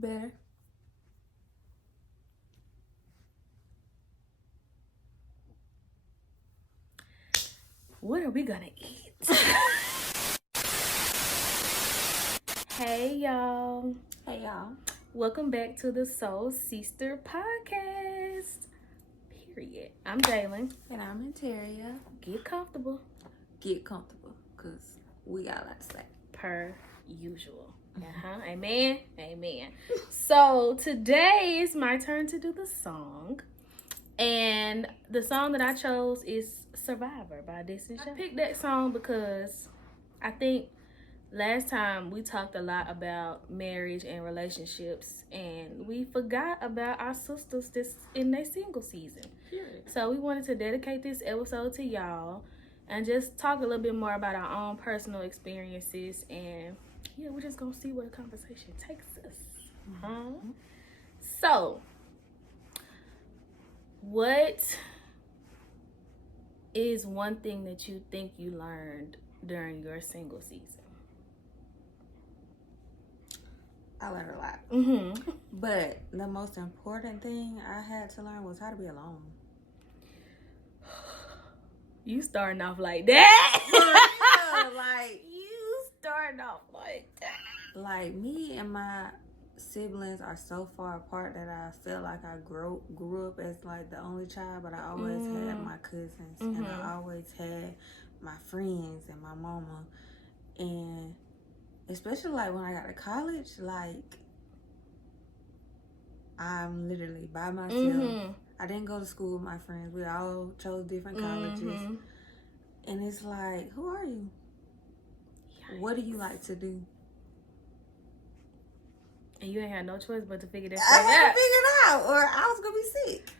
Better. What are we gonna eat? Hey y'all. Hey y'all. Welcome back to the Sester podcast. Period. I'm Jalen. And I'm Interia. Get comfortable. Get comfortable, because we got a lot to say. Per usual. Amen. Amen. So today is my turn to do the song. And the song that I chose is Survivor by Destiny. I picked that song because I think last time we talked a lot about marriage and relationships, and we forgot about our sisters this in their single season. So we wanted to dedicate this episode to y'all and just talk a little bit more about our own personal experiences, and yeah, we're just gonna see where the conversation takes us. So, what is one thing that you think you learned during your single season? I learned a lot. Mm-hmm. But the most important thing I had to learn was how to be alone. You starting off like that? Like, you starting off like that. Like, me and my siblings are so far apart that I feel like I grew up as like the only child, but I always had my cousins and I always had my friends and my mama. And especially like when I got to college, like, I'm literally by myself. I didn't go to school with my friends. We all chose different colleges. And it's like, who are you? Yikes. What do you like to do? And you ain't had no choice but to figure that I stuff had out. to figure it out, or I was gonna be sick.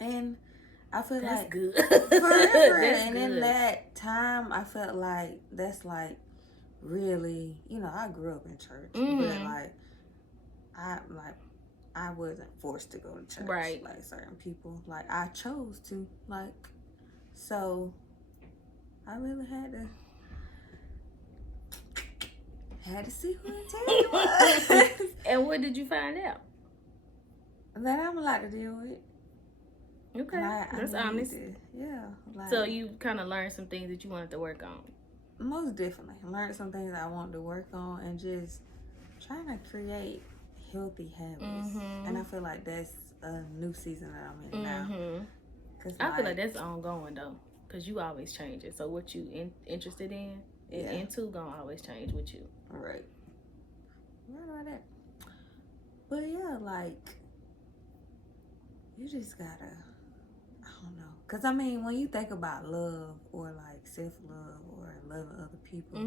And I feel That's like good. forever. That's and good. In that time, I felt like that's like really, I grew up in church, but I wasn't forced to go to church, right? Like certain people, like I chose to, like, so I really had to see who Terry was. And what did you find out? That I'm allowed to deal with. Okay, that's honest. Yeah. Like, so you kind of learned some things that you wanted to work on. Most definitely. Learned some things I wanted to work on and just trying to create healthy habits. And I feel like that's a new season that I'm in now. I feel like that's ongoing though, because you always change it. So what you interested in and into gonna always change with you. Right. Right about that. But yeah, like, you just gotta, I don't know. Because, I mean, when you think about love or, like, self-love or loving other people,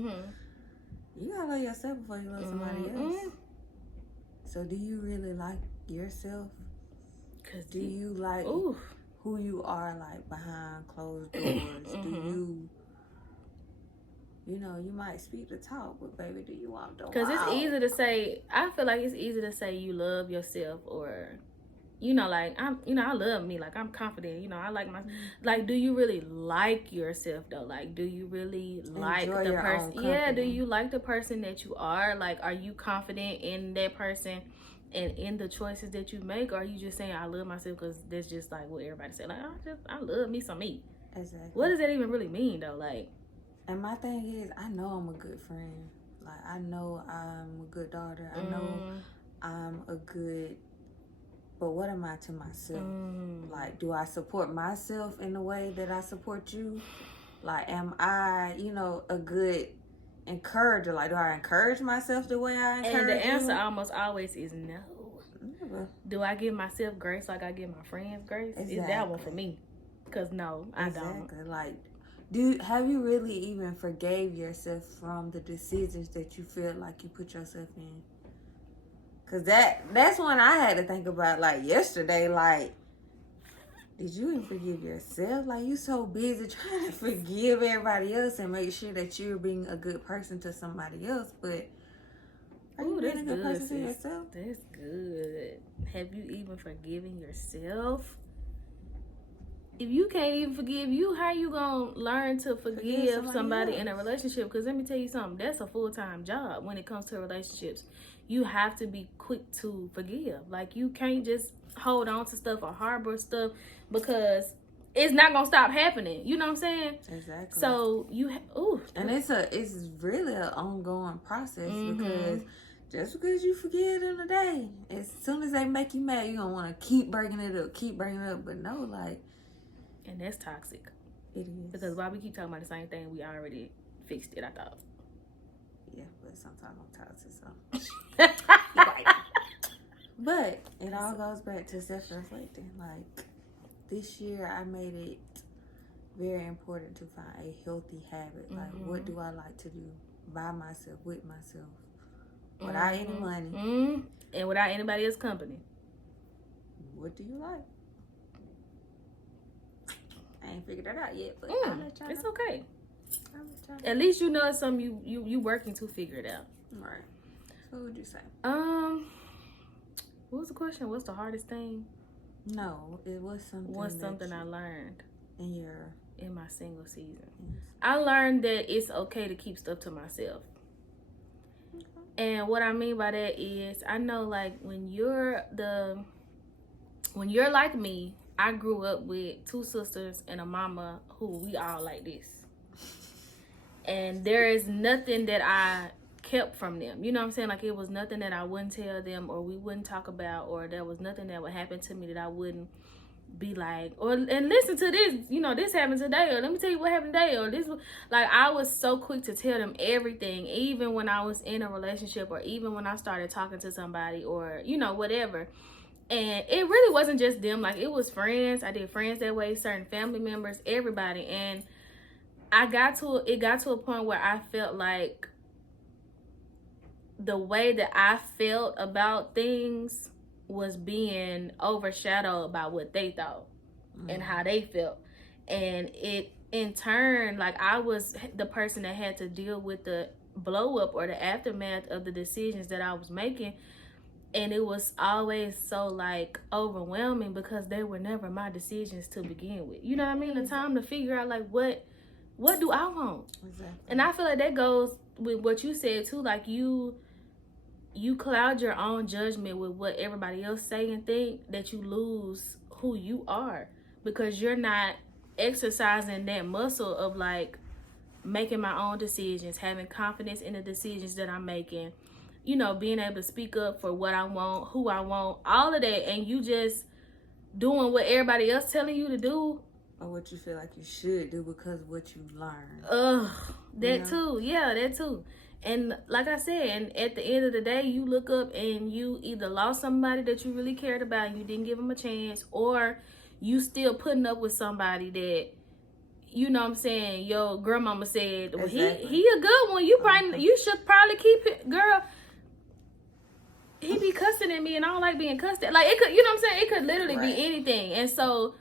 you gotta love yourself before you love somebody else. So, do you really like yourself? Because do you like who you are, like, behind closed doors? Do you... you might speak the talk, but baby, do you want the Because it's easy to say, I feel like it's easy to say you love yourself, or, like, I love me, like, I'm confident, I like my, like, do you really like yourself, though? Like, do you really like the person? Yeah, do you like the person that you are? Like, are you confident in that person and in the choices that you make? Or are you just saying, I love myself because that's just, like, what everybody say? Like, I love me some me. Exactly. What does that even really mean, though? Like, and my thing is, I know I'm a good friend. Like, I know I'm a good daughter. I know I'm a good... But what am I to myself? Like, do I support myself in the way that I support you? Like, am I, a good encourager? Like, do I encourage myself the way I encourage you? And the answer almost always is no. Never. Do I give myself grace like I give my friends grace? Exactly. Is that one for me? Because no, I don't. Exactly. Like, have you really even forgave yourself from the decisions that you feel like you put yourself in? Because that's one I had to think about, like, yesterday. Like, did you even forgive yourself? Like, you so busy trying to forgive everybody else and make sure that you're being a good person to somebody else, but are you being a good person to yourself? That's good. Have you even forgiven yourself? if you can't even forgive you, how you gonna learn to forgive somebody else in a relationship? Because let me tell you something, that's a full-time job when it comes to relationships. You have to be quick to forgive. Like, you can't just hold on to stuff or harbor stuff, because it's not gonna stop happening. You know what I'm saying? Exactly. So and it's really an ongoing process, Mm-hmm. because just because you forget in a day, as soon as they make you mad, you're gonna want to keep bringing it up. But no, like, and that's toxic. It is. Because why we keep talking about the same thing, we already fixed it, I thought. Yeah, but sometimes I'm toxic, so. Right. But it all goes back to self-reflecting. Like, this year I made it very important to find a healthy habit. Like, what do I like to do by myself, with myself, without any money, and without anybody else's company? What do you like? I ain't figured that out yet, but I'll let y'all it's know. Okay. I'll let y'all know. At least you know it's something you working to figure it out. Right. So what would you say? What was the question? What's the hardest thing? No, it was something. What's something I learned in my single season? Yes. I learned that it's okay to keep stuff to myself. Okay. And what I mean by that is, I know, like, when you're like me, I grew up with 2 sisters and a mama who we all like this. And there is nothing that I kept from them. You know what I'm saying? Like, it was nothing that I wouldn't tell them, or we wouldn't talk about, or there was nothing that would happen to me that I wouldn't be like, and listen to this, this happened today, or let me tell you what happened today, or this. Like, I was so quick to tell them everything, even when I was in a relationship, or even when I started talking to somebody, or whatever. And it really wasn't just them. Like, it was friends. I did friends that way, certain family members, everybody. And it got to a point where I felt like the way that I felt about things was being overshadowed by what they thought and how they felt. And it, in turn, like, I was the person that had to deal with the blow up or the aftermath of the decisions that I was making. And it was always so, like, overwhelming, because they were never my decisions to begin with. You know what I mean? The time to figure out, like, what do I want? Exactly. And I feel like that goes with what you said too. Like, you cloud your own judgment with what everybody else say and think, that you lose who you are, because you're not exercising that muscle of, like, making my own decisions, having confidence in the decisions that I'm making, being able to speak up for what I want, who I want, all of that. And you just doing what everybody else telling you to do, or what you feel like you should do because of what you learned. That too. Yeah, that too. And like I said, and at the end of the day, you look up and you either lost somebody that you really cared about and you didn't give them a chance, or you still putting up with somebody that, you know what I'm saying, your grandmama said, well, exactly. he a good one. You should probably keep it, girl. He be cussing at me and I don't like being cussed at. Like, it could, you know what I'm saying? It could literally be anything. And so,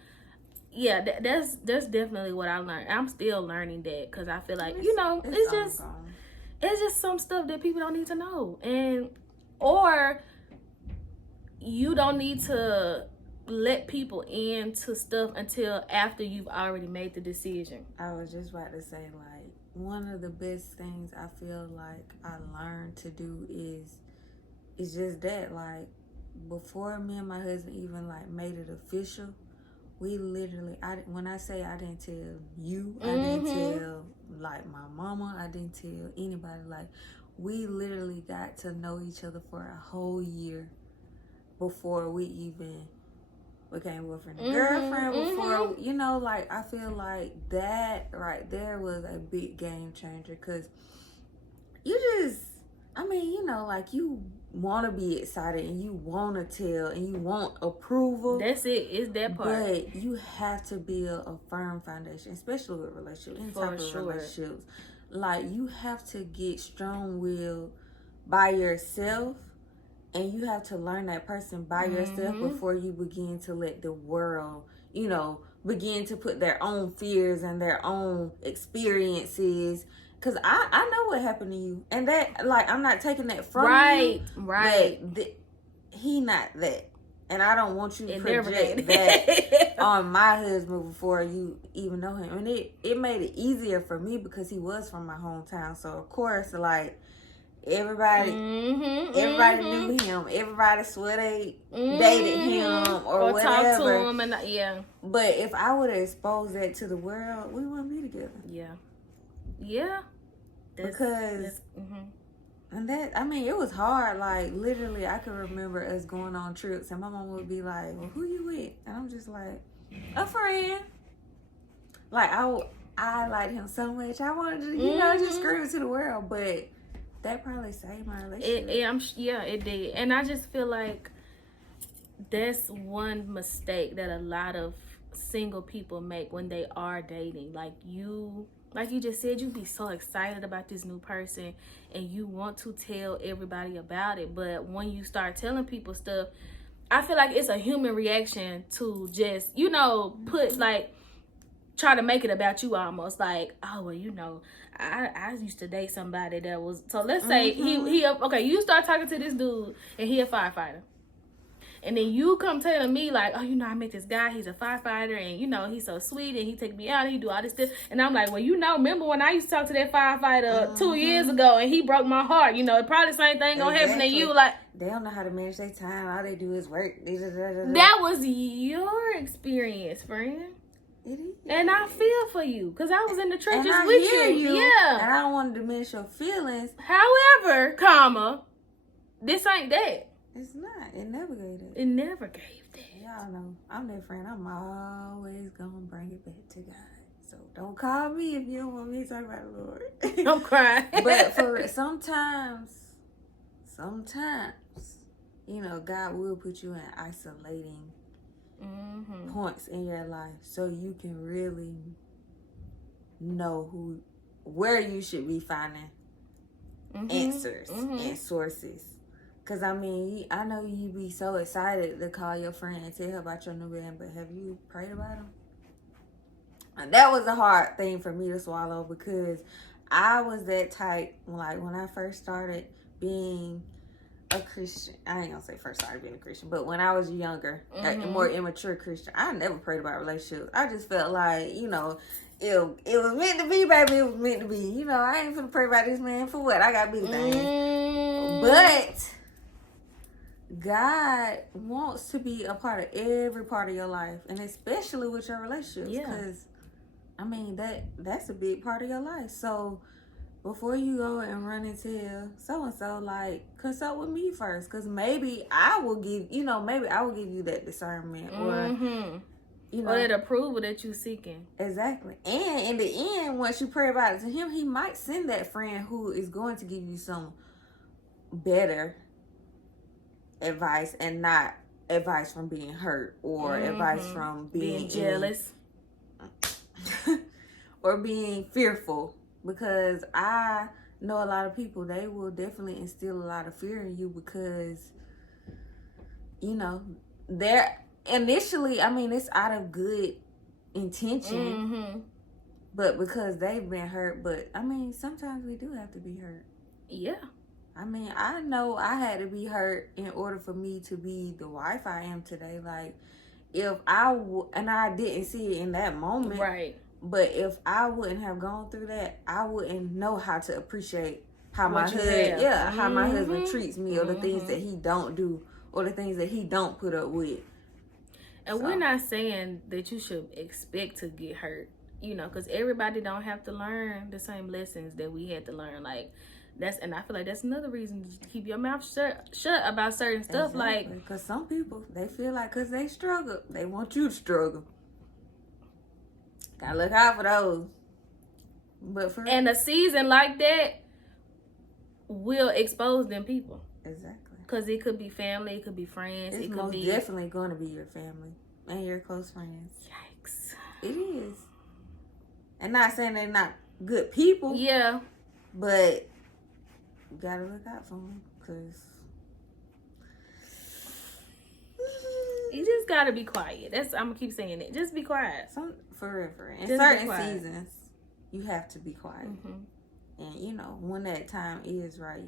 yeah, that's definitely what I learned. I'm still learning that, because I feel like, it's just some stuff that people don't need to know. Or you don't need to let people into stuff until after you've already made the decision. I was just about to say, like, one of the best things I feel like I learned to do is just that, like, before me and my husband even, like, made it official, we literally, when I say I didn't tell you, I didn't tell, like, my mama, I didn't tell anybody. Like, we literally got to know each other for a whole year before we even became boyfriend and girlfriend, before, like, I feel like that right there was a big game changer, because you just, like, you want to be excited and you want to tell and you want approval. That's it. It's that part. But you have to build a firm foundation, especially with relationships, any type of relationships. Like, you have to get strong-willed by yourself, and you have to learn that person by yourself before you begin to let the world, begin to put their own fears and their own experiences. Because I know what happened to you. And that, like, I'm not taking that from you. Right. But he not that. And I don't want you to never project that on my husband before you even know him. And it made it easier for me because he was from my hometown. So of course, like everybody knew him. Everybody swore they dated him or whatever. Talked to him and yeah. But if I would have exposed that to the world, we wouldn't be together. Yeah. And that, I mean, it was hard. Like, literally, I can remember us going on trips, and my mom would be like, well, who you with? And I'm just like, a friend. Like, I liked him so much. I wanted to, just scream it to the world. But that probably saved my relationship. It did. And I just feel like that's one mistake that a lot of single people make when they are dating. Like you just said, you be so excited about this new person and you want to tell everybody about it. But when you start telling people stuff, I feel like it's a human reaction to just, put like, try to make it about you almost. Like, oh, well, I used to date somebody that was, so let's say you start talking to this dude and he a firefighter. And then you come telling me like, oh, I met this guy. He's a firefighter, and he's so sweet, and he take me out, and he do all this stuff. And I'm like, well, remember when I used to talk to that firefighter 2 years ago, and he broke my heart. Probably the same thing gonna happen to you. Like, they don't know how to manage their time. All they do is work. That was your experience, friend. It is. And I feel for you, because I was in the trenches with you. Yeah. And I don't want to diminish your feelings. However, this ain't that. It's not. It never gave that. It never gave that. Y'all know, I'm that friend. I'm always going to bring it back to God. So don't call me if you don't want me to talk about the Lord. I'm crying. But for sometimes, God will put you in isolating points in your life so you can really know where you should be finding answers and sources. Because, I mean, I know you be so excited to call your friend and tell her about your new band, but have you prayed about him? And that was a hard thing for me to swallow because I was that type, like, when I first started being a Christian. I ain't going to say first started being a Christian, but when I was younger, a more immature Christian, I never prayed about relationships. I just felt like, it was meant to be, baby. It was meant to be. I ain't finna pray about this man for what? I got big things. But God wants to be a part of every part of your life, and especially with your relationships. Because, I mean, that's a big part of your life. So, before you go and run and tell so-and-so, like, consult with me first. Because maybe I will give you that discernment. Or, or that approval that you're seeking. Exactly. And in the end, once you pray about it to him, he might send that friend who is going to give you some better advice and not advice from being hurt or advice from being jealous or being fearful, because I know a lot of people, they will definitely instill a lot of fear in you because they're initially, I mean, it's out of good intention, but because they've been hurt. But I mean, sometimes we do have to be hurt. I mean, I know I had to be hurt in order for me to be the wife I am today. Like, if and I didn't see it in that moment. Right. But if I wouldn't have gone through that, I wouldn't know how to appreciate how my husband treats me, or the things that he don't do, or the things that he don't put up with. And we're not saying that you should expect to get hurt, because everybody don't have to learn the same lessons that we had to learn. Like, and I feel like that's another reason to keep your mouth shut about certain stuff. Exactly. Like, because some people, they feel like because they struggle, they want you to struggle. Gotta look out for those. But and a season like that will expose them people. Exactly. Because it could be family, it could be friends. It's most definitely going to be your family and your close friends. Yikes. It is. And not saying they're not good people. Yeah. But you gotta look out for them, because you just gotta be quiet. I'm gonna keep saying it. Just be quiet. Forever. In certain seasons, you have to be quiet. And when that time is right,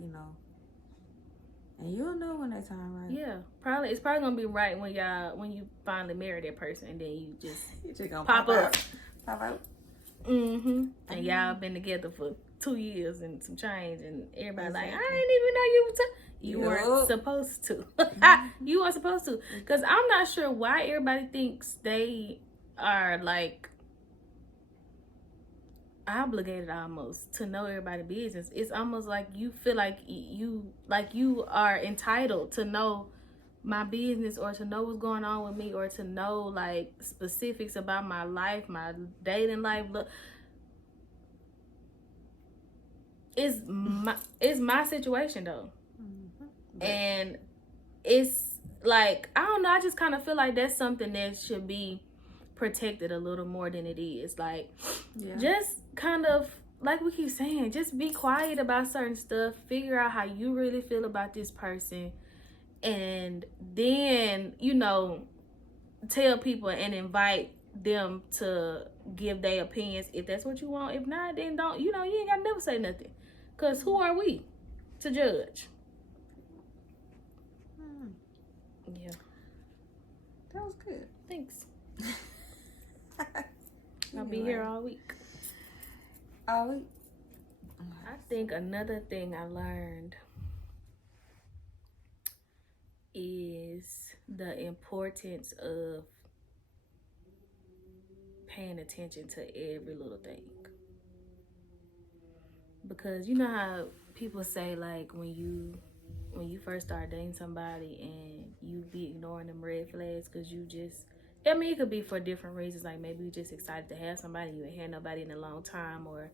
And you'll know when that time right. Yeah, it's probably gonna be right when you finally marry that person, and then you just gonna pop up. Pop out. And y'all been together for 2 years and some change, and everybody like, I didn't even know you weren't supposed to. You weren't supposed to, because I'm not sure why everybody thinks they are like obligated almost to know everybody's business. It's almost like you feel like you are entitled to know my business, or to know what's going on with me, or to know like specifics about my life, my dating life. Look, it's my situation though. And it's like, I don't know, I just kind of feel like that's something that should be protected a little more than it is. Like, just kind of, like we keep saying, just be quiet about certain stuff, figure out how you really feel about this person, and then, you know, tell people and invite them to give their opinions if that's what you want. If not, then don't, you ain't gotta never say nothing, because who are we to judge? Yeah, that was good. Thanks. I'll be here all week. All week. I think another thing I learned is the importance of paying attention to every little thing. Because you know how people say, like, when you first start dating somebody and you be ignoring them red flags because you just, I mean, it could be for different reasons. Like, maybe you just excited to have somebody, you ain't had nobody in a long time, or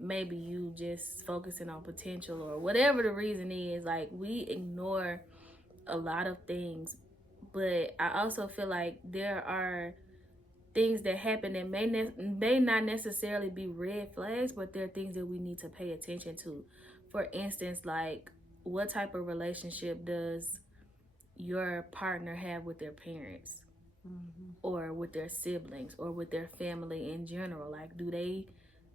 maybe you just focusing on potential, or whatever the reason is. Like, we ignore a lot of things, but I also feel like there are things that happen that may not necessarily be red flags, but they're things that we need to pay attention to. For instance, like, what type of relationship does your partner have with their parents, or with their siblings, or with their family in general? Like, do they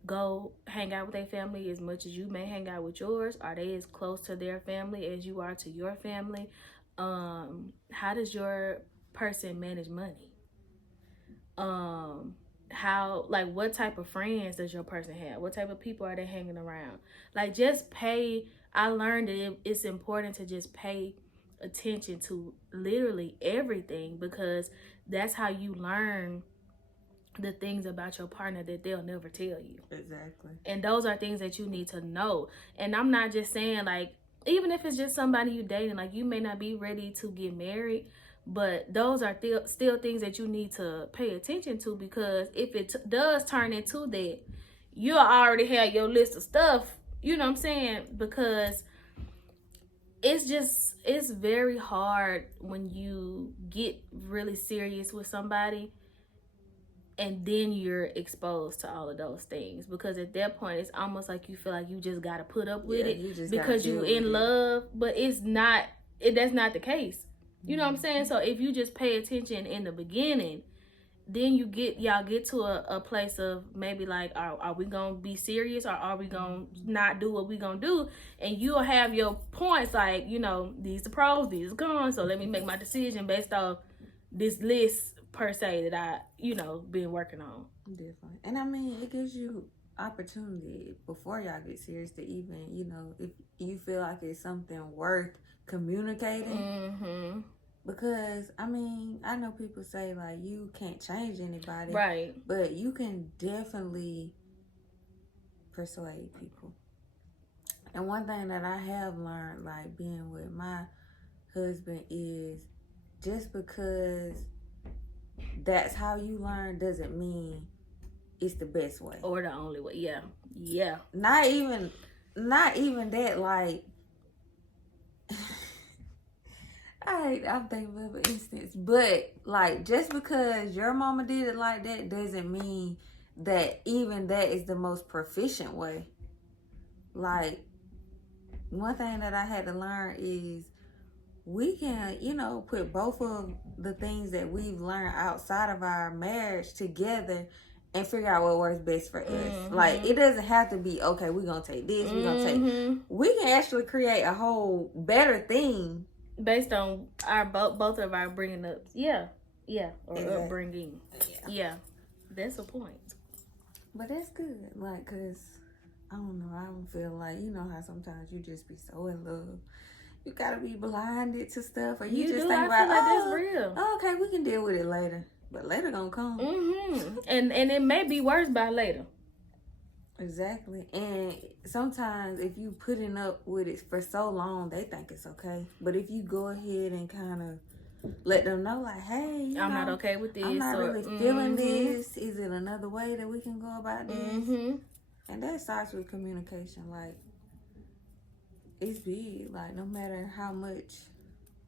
go hang out with their family as much as you may hang out with yours? Are they as close to their family as you are to your family? How does your person manage money? How, like, what type of friends does your person have? What type of people are they hanging around? Like, I learned that it's important to just pay attention to literally everything, because that's how you learn the things about your partner that they'll never tell you. Exactly. And those are things that you need to know. And I'm not just saying, like, even if it's just somebody you dating, like, you may not be ready to get married, but those are still things that you need to pay attention to, because if it does turn into that, you'll already have your list of stuff, you know what I'm saying? Because it's very hard when you get really serious with somebody and then you're exposed to all of those things, because at that point it's almost like you feel like you just got to put up with it because you in love, but that's not the case. You know what I'm saying? So if you just pay attention in the beginning, then y'all get to a place of maybe like, are we gonna be serious, or are we gonna not do what we gonna do? And you'll have your points, like, these are pros, these are cons, so let me make my decision based off this list per se that I been working on. Definitely. And I mean, it gives you opportunity before y'all get serious to even, if you feel like it's something worth communicating. Because, I mean, I know people say, like, you can't change anybody. Right. But you can definitely persuade people. And one thing that I have learned, like, being with my husband, is just because that's how you learn doesn't mean it's the best way. Or the only way. Yeah. Yeah. Not even that, like... I'm thinking of an instance, but like, just because your mama did it like that doesn't mean that even that is the most proficient way. Like, one thing that I had to learn is we can, put both of the things that we've learned outside of our marriage together and figure out what works best for us. Like, it doesn't have to be, okay, we're going to take this, we're going to take... We can actually create a whole better thing. Based on our both of our bringing up. Yeah. Or exactly. upbringing. Yeah. That's a point. But that's good. Like, because, I don't know, I don't feel like, you know how sometimes you just be so in love. You got to be blinded to stuff. Or you just think about, like that's real. Oh, okay, we can deal with it later. But later gonna come. And it may be worse by later. Exactly. And sometimes if you putting up with it for so long, they think it's okay. But if you go ahead and kind of let them know, like, hey, I'm not okay with this. I'm not really feeling this. Is it another way that we can go about this? And that starts with communication. Like, it's big. Like, no matter how much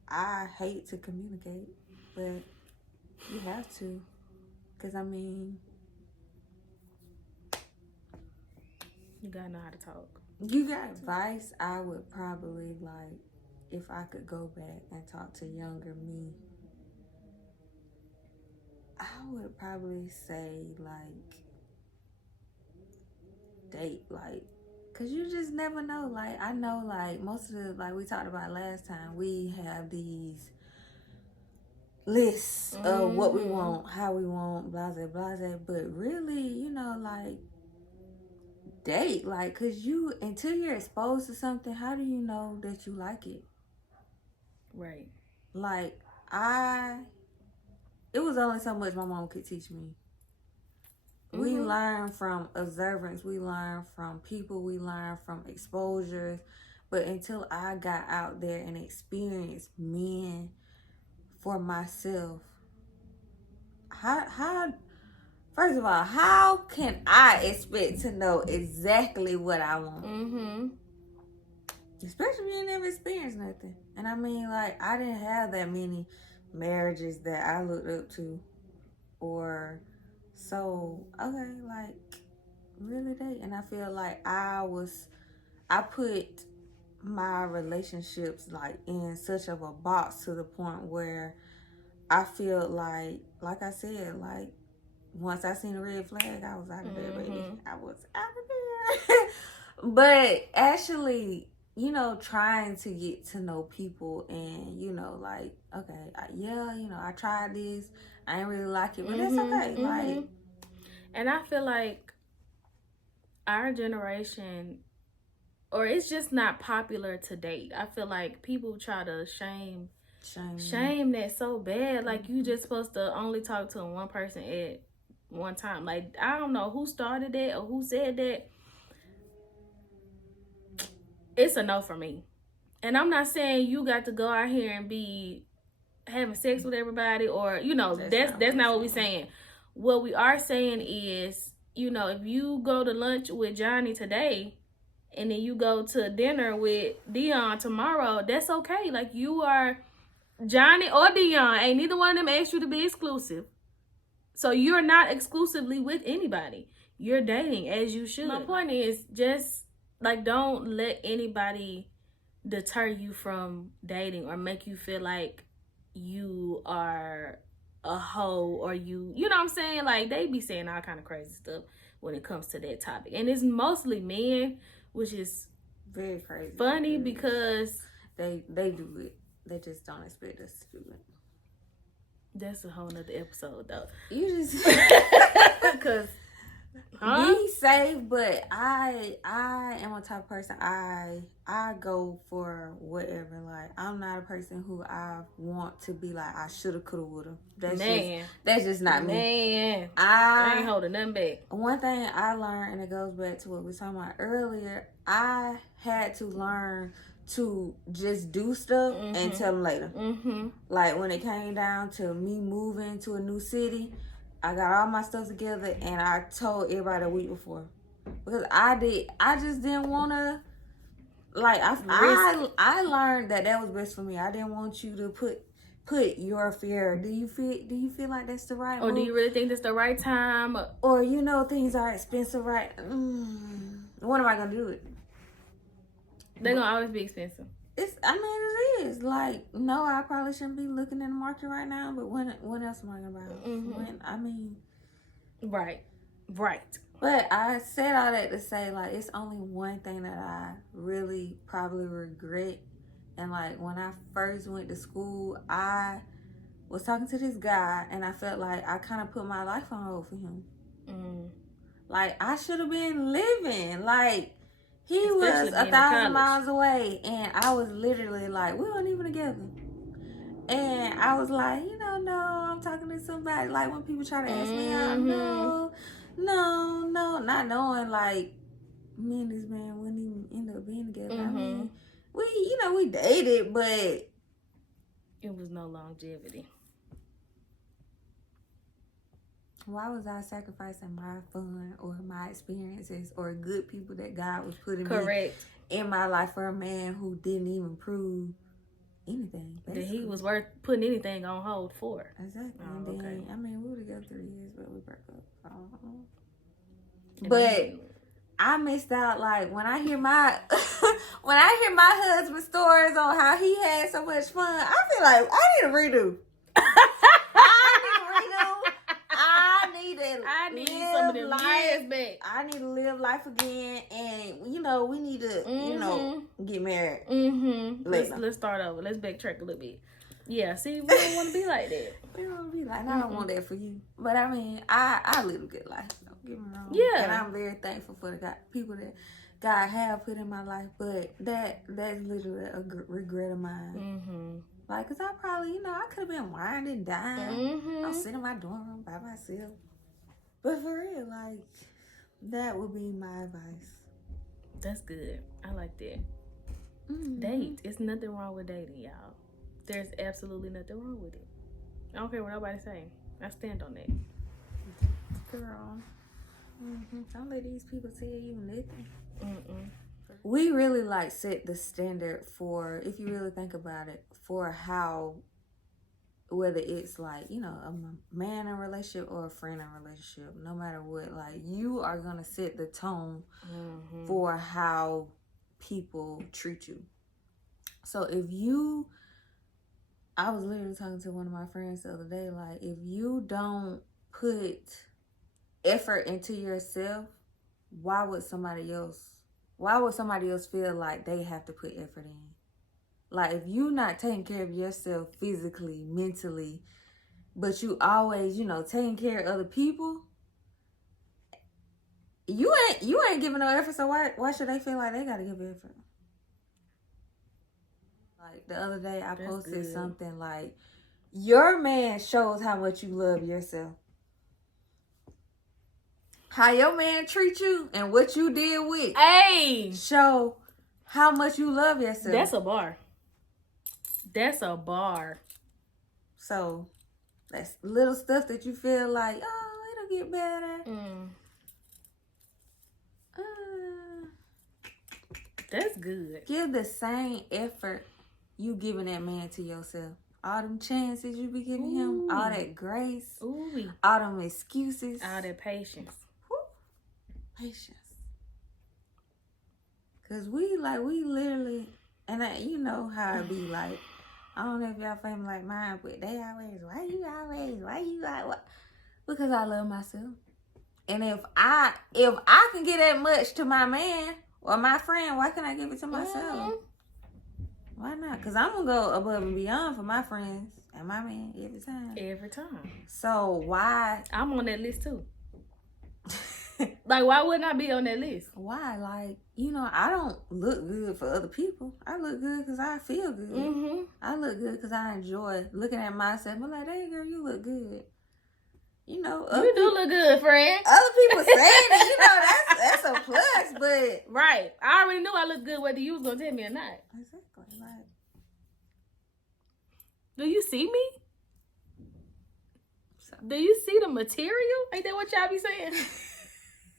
I hate to communicate, but you have to. Because, I mean... You gotta know how to talk. You got advice? I would probably, like, if I could go back and talk to younger me, I would probably say, like, date, like, because you just never know. Like, I know, like, most of the, like we talked about last time, we have these lists of what we want, how we want, blase, blase. But really, you know, like, date, like, because until you're exposed to something, how do you know that you like it? Right. Like, it was only so much my mom could teach me. We learn from observance, we learn from people, we learn from exposures. But until I got out there and experienced men for myself, first of all, how can I expect to know exactly what I want? Especially when you never experienced nothing. And I mean, like, I didn't have that many marriages that I looked up to. Or, so, okay, like, really date. And I feel like I put my relationships, like, in such of a box to the point where I feel like I said, like, once I seen a red flag, I was out of there, baby. I was out of there. But actually, you know, trying to get to know people and, you know, like, okay, I tried this. I ain't really like it, but that's okay. Like, and I feel like our generation, or it's just not popular to date. I feel like people try to shame that so bad. Like, you just supposed to only talk to one person at one time. Like, I don't know who started that or who said that. It's a no for me. And I'm not saying you got to go out here and be having sex with everybody, or, you know, that's not what we're saying. What we are saying is, you know, if you go to lunch with Johnny today and then you go to dinner with Dion tomorrow, that's okay. Like, you are Johnny or Dion. Ain't neither one of them asked you to be exclusive. So you're not exclusively with anybody. You're dating as you should. My point is, just, like, don't let anybody deter you from dating or make you feel like you are a hoe, or you know what I'm saying? Like, they be saying all kind of crazy stuff when it comes to that topic. And it's mostly men, which is very crazy. Funny because they do it. They just don't expect us to do it. That's a whole nother episode, though. You just because be safe, but I am a type of person. I go for whatever. Like, I'm not a person who I want to be like, I shoulda, coulda, woulda. That's just not me. I ain't holding nothing back. One thing I learned, and it goes back to what we were talking about earlier, I had to learn to just do stuff and tell them later. Like, when it came down to me moving to a new city, I got all my stuff together and I told everybody a week before, because I just didn't want to, like, I learned that was best for me. I didn't want you to put your fear. Do you feel like that's the right or move? do you really think that's the right time? Or, you know, things are expensive, right? What am I gonna do it? They're gonna always be expensive. It is. Like, no, I probably shouldn't be looking in the market right now, but when else am I gonna buy? Right. Right. But I said all that to say, like, it's only one thing that I really probably regret. And, like, when I first went to school, I was talking to this guy, and I felt like I kind of put my life on hold for him. Like, I should have been living. Like, he Especially was being in 1,000 college. miles away, and I was literally like, we weren't even together. And I was like, no, I'm talking to somebody. Like, when people try to ask me out, no, not knowing, like, me and this man wouldn't even end up being together. I mean, we dated, but it was no longevity. Why was I sacrificing my fun or my experiences or good people that God was putting me in my life for a man who didn't even prove anything? That he was worth putting anything on hold for. Exactly. Oh, and then, okay. I mean, we were together 3 years, but we broke up. But I missed out. Like, when I hear my husband's stories on how he had so much fun, I feel like I need a redo. I need some of them years back. I need to live life again, and we need to get married. Let's start over. Let's backtrack a little bit. Yeah, see, we don't want to be like that. We don't want to be like. I don't want that for you. But I mean, I live a good life. Don't get me wrong. Yeah, and I'm very thankful for the people that God have put in my life. But that's literally a regret of mine. Like, cause I probably, I could have been winding and dying. I'm sitting in my dorm room by myself. But for real, like, that would be my advice. That's good. I like that. Date. It's nothing wrong with dating, y'all. There's absolutely nothing wrong with it. I don't care what nobody say. I stand on that. Girl. Don't let these people tell you nothing. We really, like, set the standard for, if you really think about it, for how, whether it's like, a man in a relationship or a friend in a relationship, no matter what, like, you are going to set the tone for how people treat you. So I was literally talking to one of my friends the other day, like, if you don't put effort into yourself, why would somebody else feel like they have to put effort in? Like, if you're not taking care of yourself physically, mentally, but you always, taking care of other people, you ain't giving no effort. So why should they feel like they gotta give effort? Like, the other day I posted something like, your man shows how much you love yourself. How your man treat you and what you deal with show how much you love yourself. That's a bar. So that's little stuff that you feel like, it'll get better. That's good. Give the same effort you giving that man to yourself. All them chances you be giving him, all that grace, all them excuses, all that patience. Patience. Cause we literally, and you know how it be like, I don't know if y'all family like mine, but they always, why you always, because I love myself. And if I can get that much to my man or my friend, why can't I give it to myself? Why not? Because I'm going to go above and beyond for my friends and my man every time. So why? I'm on that list too. Like, why wouldn't I be on that list? Why? Like, I don't look good for other people. I look good because I feel good. I look good because I enjoy looking at myself. I'm like, hey, girl, you look good. You do look good, friend. Other people saying it, that's a plus, but... Right. I already knew I looked good whether you was going to tell me or not. Exactly. Like, do you see me? Do you see the material? Ain't that what y'all be saying?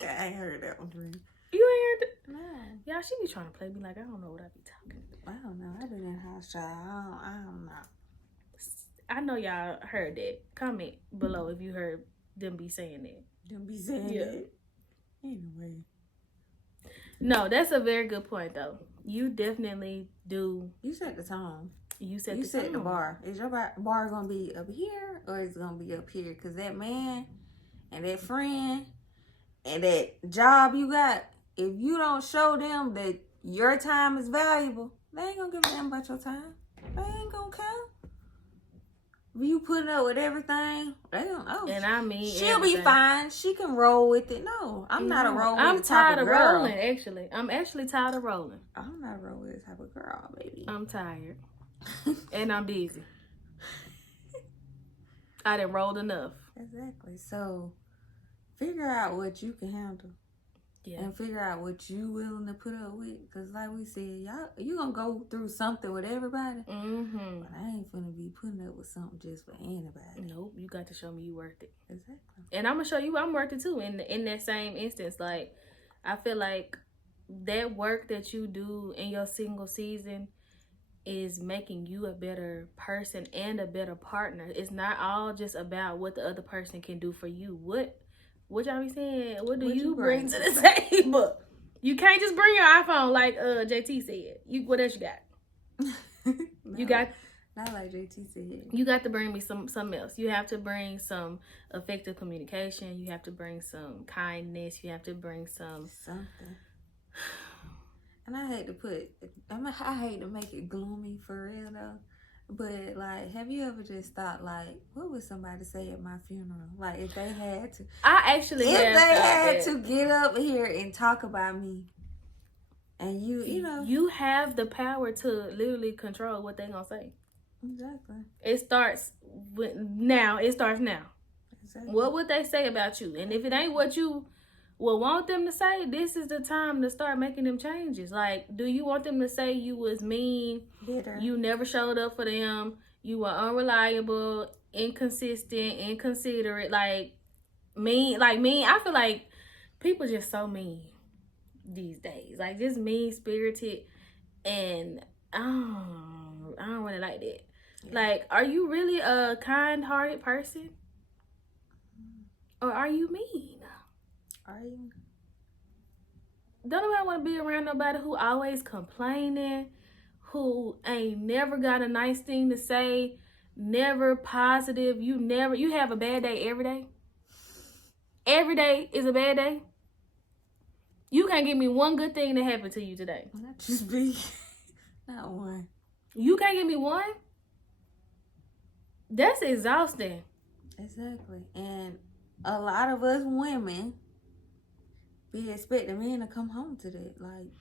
I ain't heard that one from you. You ain't heard that? No. Y'all, she be trying to play me like I don't know what I be talking about. I don't know. I've been in house child. I don't know. I know y'all heard that. Comment below if you heard them be saying that. That. Anyway. No, that's a very good point, though. You definitely do. You set the tone. You set the bar. Is your bar going to be up here or is it going to be up here? Because that man and that friend and that job you got, if you don't show them that your time is valuable, they ain't gonna give a damn about your time. They ain't gonna care. If you putting up with everything, they don't know. And I mean, she'll everything. be fine. She can roll with it. No, I'm not a roll with I'm it type tired of of girl. rolling, actually. I'm actually tired of rolling. I'm not a roll with it type of girl, baby. I'm tired. And I'm dizzy. I done rolled enough. Exactly. So, figure out what you can handle. Yeah. And figure out what you willing to put up with. Because like we said, you going to go through something with everybody. Mm-hmm. But I ain't finna be putting up with something just for anybody. Nope. You got to show me you worth it. Exactly. And I'm going to show you I'm worth it too in that same instance. Like, I feel like that work that you do in your single season is making you a better person and a better partner. It's not all just about what the other person can do for you. What y'all be saying? What do you bring to the table? You can't just bring your iPhone like JT said. What else you got? No, you got not like JT said. You got to bring me something else. You have to bring some effective communication. You have to bring some kindness. You have to bring something. And I hate to make it gloomy for real though. But like, have you ever just thought like, what would somebody say at my funeral? Like, if they had to, to get up here and talk about me, and you have the power to literally control what they gonna say. Exactly. It starts now. Exactly. What would they say about you? And if it ain't what you would want them to say, this is the time to start making them changes. Like, do you want them to say you was mean, bitter, you never showed up for them, you were unreliable, inconsistent, inconsiderate, mean? I feel like people just so mean these days. Like, just mean-spirited, and I don't really like that. Yeah. Like, are you really a kind-hearted person? Or are you mean? Are you? Don't nobody want to be around nobody who always complaining, who ain't never got a nice thing to say, never positive. You have a bad day every day. Every day is a bad day. You can't give me one good thing that happened to you today. Not just be, not one. You can't give me one? That's exhausting. Exactly. And a lot of us women be expecting men to come home to that. Like,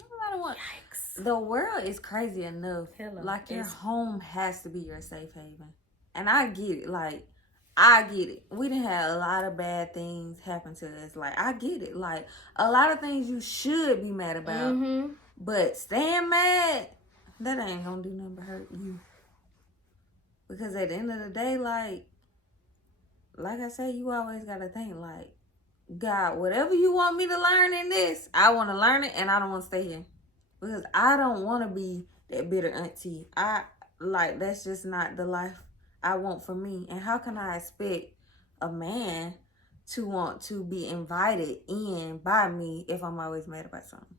no matter what. Yikes. The world is crazy enough. Hello. Like, your home has to be your safe haven. And I get it. Like, I get it. We done had a lot of bad things happen to us. Like, I get it. Like, a lot of things you should be mad about. Mm-hmm. But staying mad, that ain't gonna do nothing but hurt you. Because at the end of the day, like I said, you always gotta think, like, God, whatever you want me to learn in this, I want to learn it, and I don't want to stay here. Because I don't want to be that bitter auntie. That's just not the life I want for me. And how can I expect a man to want to be invited in by me if I'm always mad about something?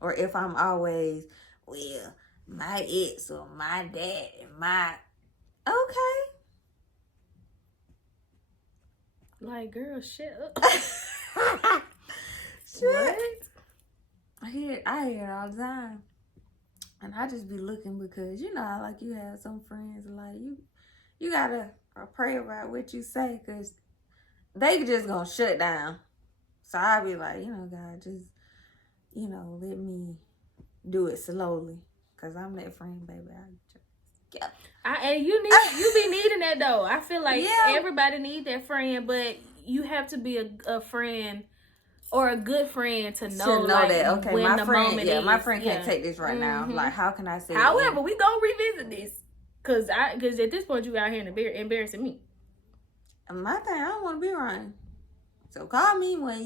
Or if I'm always, well, my ex or my dad and okay. Like, girl, shut up. What? I hear it all the time. And I just be looking because, you have some friends, like, you gotta pray about what you say because they just gonna shut down. So I be like, God, just, let me do it slowly because I'm that friend, baby. And you be needing that though. I feel like everybody need that friend, but you have to be a friend or a good friend to know that. Okay, when my friend, my friend can't take this right now. Like, how can I say? However, we gonna revisit this because at this point you out here embarrassing me. My thing, I don't want to be around. So call me when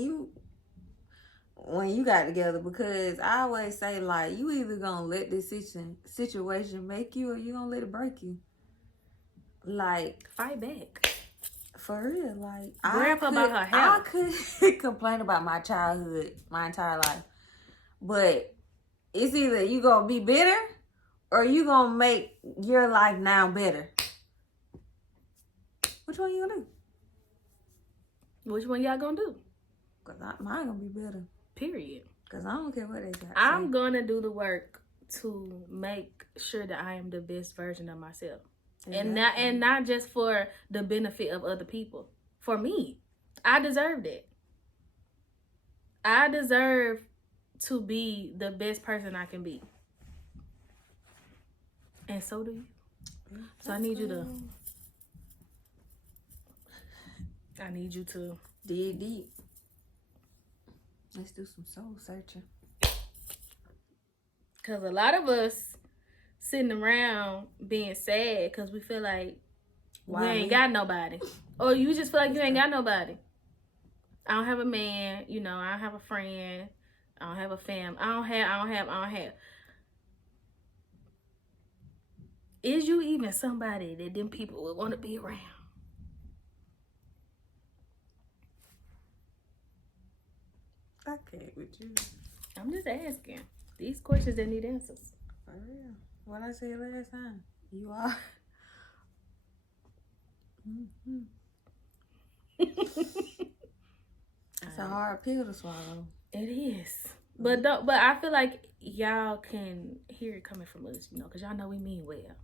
you got together, because I always say, like, you either gonna let this situation make you or you gonna let it break you. Like, fight back. For real. Like, grab her about her hair. I could complain about my childhood my entire life, but it's either you gonna be bitter or you gonna make your life now better. Which one you gonna do? Which one y'all gonna do? Because mine gonna be better. Period. Because I don't care what they got. I'm going to do the work to make sure that I am the best version of myself. Exactly. And not just for the benefit of other people. For me. I deserve that. I deserve to be the best person I can be. And so do you. So I need you to dig deep. Let's do some soul searching. Because a lot of us sitting around being sad because we feel like we ain't got nobody. Or you just feel like you ain't got nobody. I don't have a man, I don't have a friend. I don't have a fam. I don't have. Is you even somebody that them people would want to be around? I can't with you. I'm just asking. These questions that need answers. For real. What I said last time. You are. Mm-hmm. It's a hard pill to swallow. It is. But I feel like y'all can hear it coming from us, because y'all know we mean well.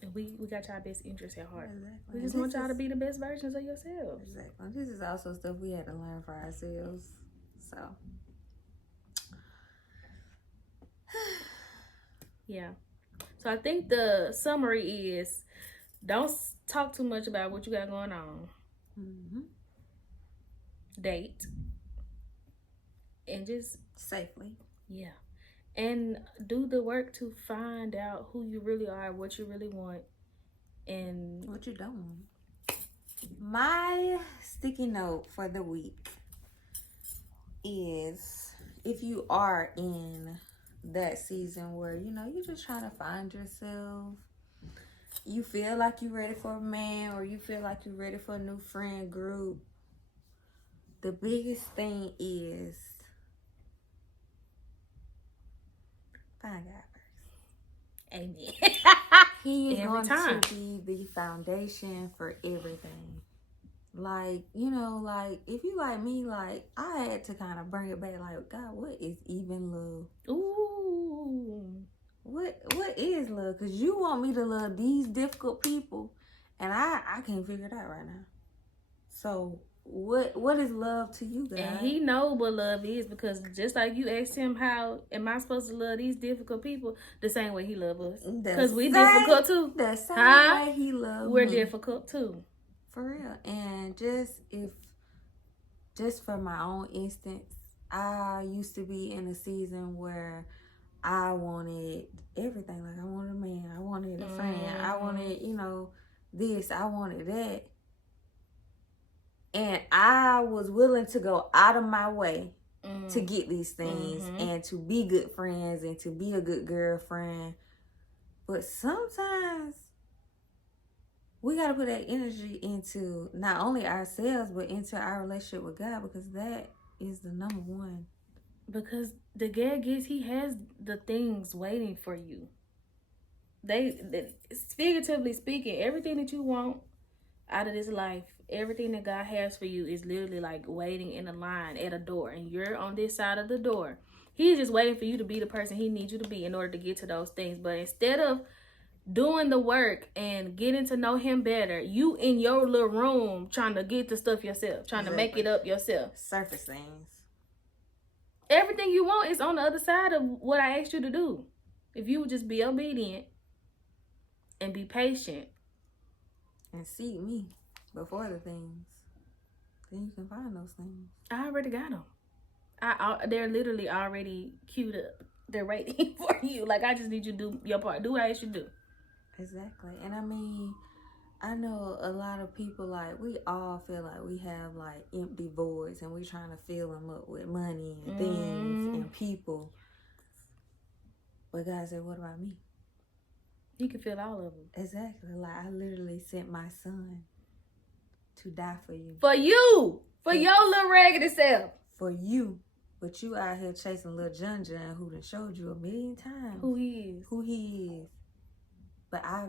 And we got y'all best interests at heart. Exactly. We just want y'all to be the best versions of yourselves. Exactly. This is also stuff we had to learn for ourselves. So. Yeah. So I think the summary is, don't talk too much about what you got going on. Mm-hmm. Date. And just safely. Yeah. And do the work to find out who you really are, what you really want, and what you don't want. My sticky note for the week is, if you are in that season where, you're just trying to find yourself, you feel like you're ready for a man, or you feel like you're ready for a new friend group, the biggest thing is find God first. Amen. He is going to be the foundation for everything. Like, if you like me, I had to kind of bring it back. Like, God, what is even love? Ooh. What is love? Because you want me to love these difficult people, and I can't figure it out right now. So, what is love to you guys? And he knows what love is, because just like you asked him, how am I supposed to love these difficult people, the same way he loves us. Because we difficult too. The same way he loves We're difficult too. For real. And just for my own instance, I used to be in a season where I wanted everything. Like, I wanted a man, I wanted a friend, I wanted, this, I wanted that. And I was willing to go out of my way to get these things and to be good friends and to be a good girlfriend. But sometimes we got to put that energy into not only ourselves, but into our relationship with God, because that is the number one. Because the God gets, he has the things waiting for you. They figuratively speaking, everything that you want out of this life, everything that God has for you is literally like waiting in a line at a door, and you're on this side of the door. He's just waiting for you to be the person he needs you to be in order to get to those things. But instead of doing the work and getting to know him better, you in your little room trying to get the stuff yourself, trying to make it up yourself. Surface things. Everything you want is on the other side of what I asked you to do. If you would just be obedient and be patient and seek me before the things, then you can find those things. I already got them. They're literally already queued up. They're waiting for you. Like, I just need you to do your part. Do what I asked you to do. Exactly. And I mean, I know a lot of people, like, we all feel like we have like empty voids, and we're trying to fill them up with money and things and people. But God said, what about me? He can fill all of them. Exactly. Like, I literally sent my son to die for you. For you. For your little raggedy self. For you. But you out here chasing little John who done showed you a million times who he is. But I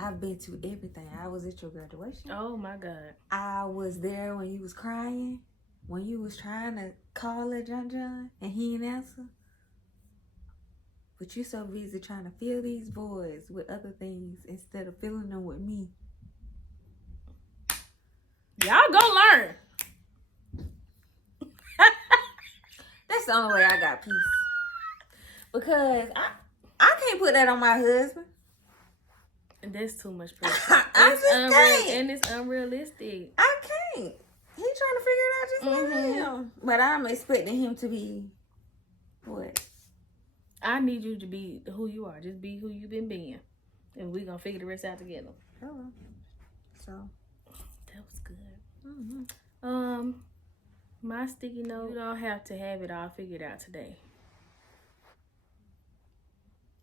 I've been to everything. I was at your graduation. Oh my God. I was there when you was crying, when you was trying to call at John, and he didn't answer. But you so busy trying to fill these voids with other things instead of filling them with me. Y'all go learn. That's the only way I got peace. Because I can't put that on my husband. That's too much pressure. I just can't. And it's unrealistic. I can't. He trying to figure it out just like him. But I'm expecting him to be what? I need you to be who you are. Just be who you've been being. And we're going to figure the rest out together. Hello. So. That was good. My sticky note, you don't have to have it all figured out today.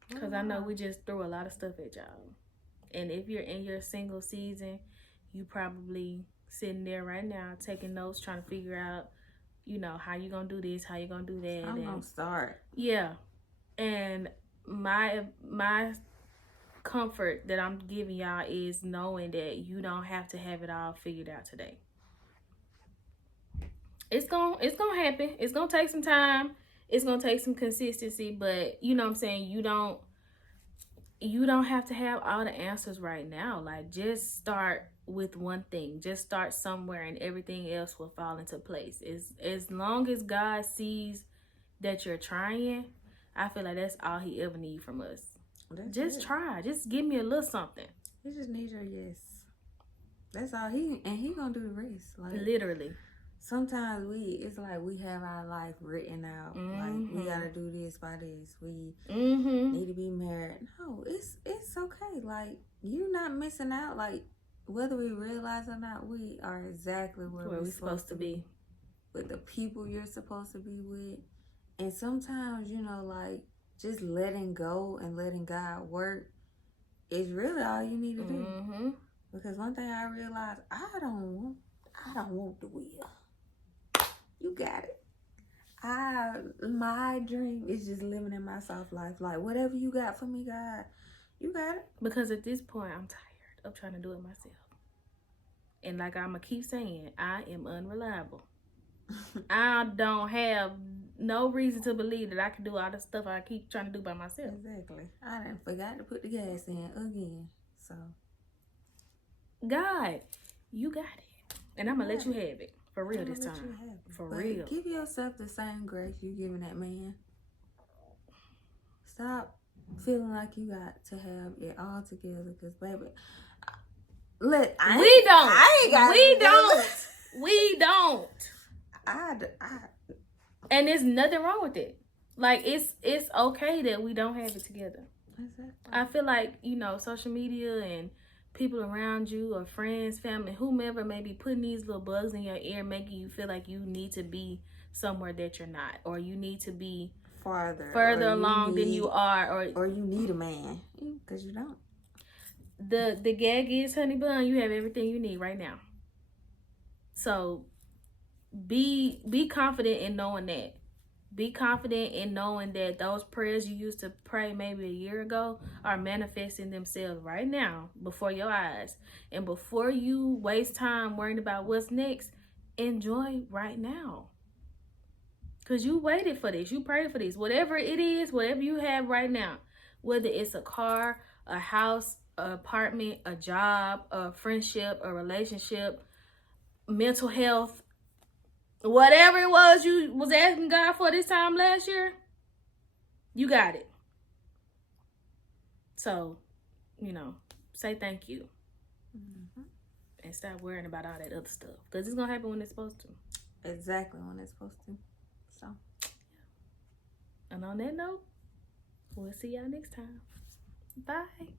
Because I know we just threw a lot of stuff at y'all. And if you're in your single season, you probably sitting there right now taking notes, trying to figure out, you know, how you going to do this, how you going to do that. I'm going to start. Yeah. And my comfort that I'm giving y'all is knowing that you don't have to have it all figured out today. It's gonna happen. It's gonna take some time. It's gonna take some consistency, but you know what I'm saying, you don't have to have all the answers right now. Like, just start with one thing. Just start somewhere and everything else will fall into place. As long as God sees that you're trying, I feel like that's all he ever needs from us. Just try. Just give me a little something. He just needs your yes. That's all. He gonna do the rest. Like, literally. Sometimes it's like we have our life written out. Like, we gotta do this by this. We need to be married. No, it's okay. Like, you're not missing out. Like, whether we realize or not, we are exactly where we're supposed to be. With the people you're supposed to be with. And sometimes, you know, like, just letting go and letting God work is really all you need to do. Because one thing I realized, I don't want the wheel. You got it. My dream is just living in my soft life. Like, whatever you got for me, God, you got it. Because at this point, I'm tired of trying to do it myself. And like I'm going to keep saying, I am unreliable. I don't have no reason to believe that I can do all the stuff I keep trying to do by myself. Exactly. I done forgot to put the gas in again. So, God, you got it. And I'm going to let you have it. For real this time. For real. Give yourself the same grace you giving that man. Stop feeling like you got to have it all together. Because, baby, we don't. And there's nothing wrong with it. Like, it's okay that we don't have it together. Exactly. I feel like, you know, social media and people around you or friends, family, whomever may be putting these little bugs in your ear, making you feel like you need to be somewhere that you're not, or you need to be further along than you are, or you need a man, because you don't. The gag is, honey bun, you have everything you need right now. So be confident in knowing that. Be confident in knowing that those prayers you used to pray maybe a year ago are manifesting themselves right now before your eyes. And before you waste time worrying about what's next, enjoy right now. Because you waited for this. You prayed for this. Whatever it is, whatever you have right now, whether it's a car, a house, an apartment, a job, a friendship, a relationship, mental health, whatever it was you was asking God for this time last year, you got it. So, you know, say thank you. And stop worrying about all that other stuff. Because it's going to happen when it's supposed to. Exactly when it's supposed to. So. And on that note, we'll see y'all next time. Bye.